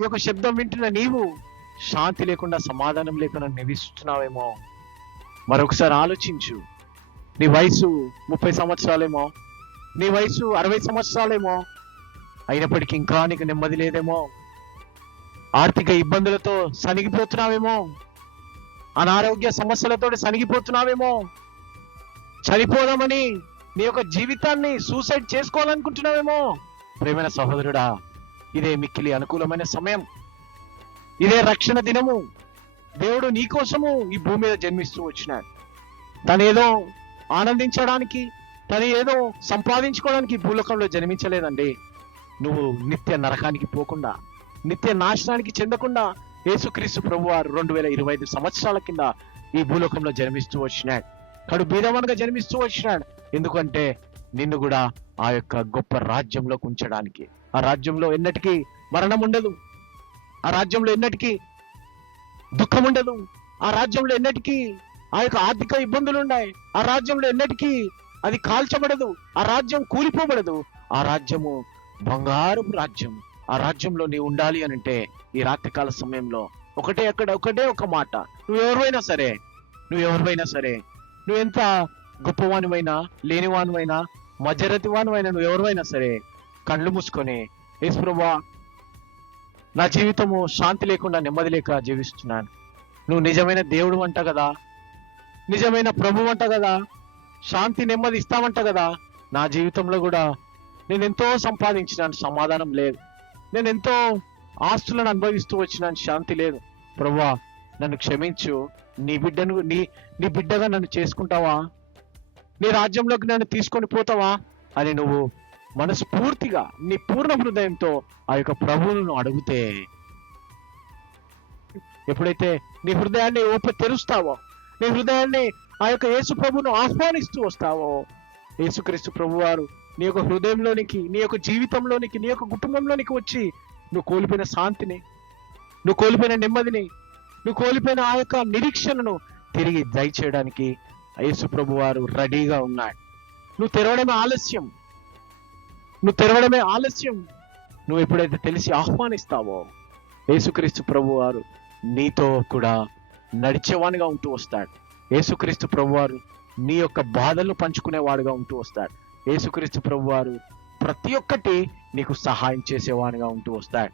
ఈ యొక్క శబ్దం వింటున్న నీవు శాంతి లేకుండా సమాధానం లేకుండా నివిస్తున్నావేమో మరొకసారి ఆలోచించు. నీ వయసు ముప్పై సంవత్సరాలేమో? నీ వయసు అరవై సంవత్సరాలేమో? అయినప్పటికీ ఇంకా నీకు నెమ్మది లేదేమో? ఆర్థిక ఇబ్బందులతో సనిగిపోతున్నావేమో? అనారోగ్య సమస్యలతో సనిగిపోతున్నావేమో? చనిపోదామని నీ యొక్క జీవితాన్ని సూసైడ్ చేసుకోవాలనుకుంటున్నావేమో? ప్రేమైన సహోదరుడా ఇదే మిక్కిలి అనుకూలమైన సమయం. ఇదే రక్షణ దినము. దేవుడు నీకోసము ఈ భూమి మీద జన్మిస్తూ వచ్చినాడు. తనేదో ఆనందించడానికి తను ఏదో సంపాదించుకోవడానికి భూలోకంలో జన్మించలేదండి. నువ్వు నిత్య నరకానికి పోకుండా నిత్య నాశనానికి చెందకుండా యేసుక్రీస్తు ప్రభు వారు రెండు వేల ఇరవై ఐదు సంవత్సరాల కింద ఈ భూలోకంలో జన్మిస్తూ వచ్చినాడు. కడు బీదవనగా జన్మిస్తూ వచ్చినాడు. ఎందుకంటే నిన్ను కూడా ఆ యొక్క గొప్ప రాజ్యంలోకి ఉంచడానికి. ఆ రాజ్యంలో ఎన్నటికీ మరణం ఉండదు. ఆ రాజ్యంలో ఎన్నటికీ దుఃఖం ఉండదు. ఆ రాజ్యంలో ఎన్నటికీ ఆ యొక్క ఆర్థిక ఇబ్బందులు ఉన్నాయి. ఆ రాజ్యంలో ఎన్నటికీ అది కాల్చబడదు. ఆ రాజ్యం కూలిపోబడదు. ఆ రాజ్యము బంగారు రాజ్యం. ఆ రాజ్యంలో నీవు ఉండాలి అని అంటే ఈ రాత్రికాల సమయంలో ఒకటే అక్కడ ఒకటే ఒక మాట. నువ్వు ఎవరివైనా సరే నువ్వు ఎవరివైనా సరే నువ్వు ఎంత గొప్పవానివైనా లేనివానివైనా మధ్యరతివానివైనా నువ్వు ఎవరివైనా సరే కళ్ళు మూసుకొని యేసుప్రభా నా జీవితము శాంతి లేకుండా నెమ్మది లేక జీవిస్తున్నాను. నువ్వు నిజమైన దేవుడు అంట కదా నిజమైన ప్రభు అంట కదా శాంతి నెమ్మది ఇస్తావంట కదా నా జీవితంలో కూడా నేను ఎంతో సంపాదించినాను సమాధానం లేదు. నేను ఎంతో ఆస్తులను అనుభవిస్తూ వచ్చినాను శాంతి లేదు. ప్రభా నన్ను క్షమించు. నీ బిడ్డను నీ నీ బిడ్డగా నన్ను చేసుకుంటావా? నీ రాజ్యంలోకి నన్ను తీసుకొని పోతావా అని నువ్వు మనస్ఫూర్తిగా నీ పూర్ణ హృదయంతో ఆ యొక్క ప్రభువును అడిగితే ఎప్పుడైతే నీ హృదయాన్ని ఓపె తెరుస్తావో నీ హృదయాన్ని ఆ యొక్క యేసు ప్రభును ఆహ్వానిస్తూ వస్తావో యేసుక్రీస్తు ప్రభు వారు నీ యొక్క హృదయంలోనికి నీ యొక్క జీవితంలోనికి నీ యొక్క కుటుంబంలోనికి వచ్చి నువ్వు కోల్పోయిన శాంతిని నువ్వు కోల్పోయిన నెమ్మదిని నువ్వు కోల్పోయిన ఆ యొక్క నిరీక్షణను తిరిగి దయచేయడానికి యేసుప్రభు వారు రెడీగా ఉన్నాడు. నువ్వు తెరవడమే ఆలస్యం. నువ్వు తెరవడమే ఆలస్యం. నువ్వు ఎప్పుడైతే తెలిసి ఆహ్వానిస్తావో యేసుక్రీస్తు ప్రభు వారు నీతో కూడా నడిచేవానిగా ఉంటూ వస్తాడు. యేసుక్రీస్తు ప్రభు వారు నీ యొక్క బాధలను పంచుకునేవాడుగా ఉంటూ వస్తాడు. యేసుక్రీస్తు ప్రభు వారు ప్రతి ఒక్కటి నీకు సహాయం చేసేవానిగా ఉంటూ వస్తాడు.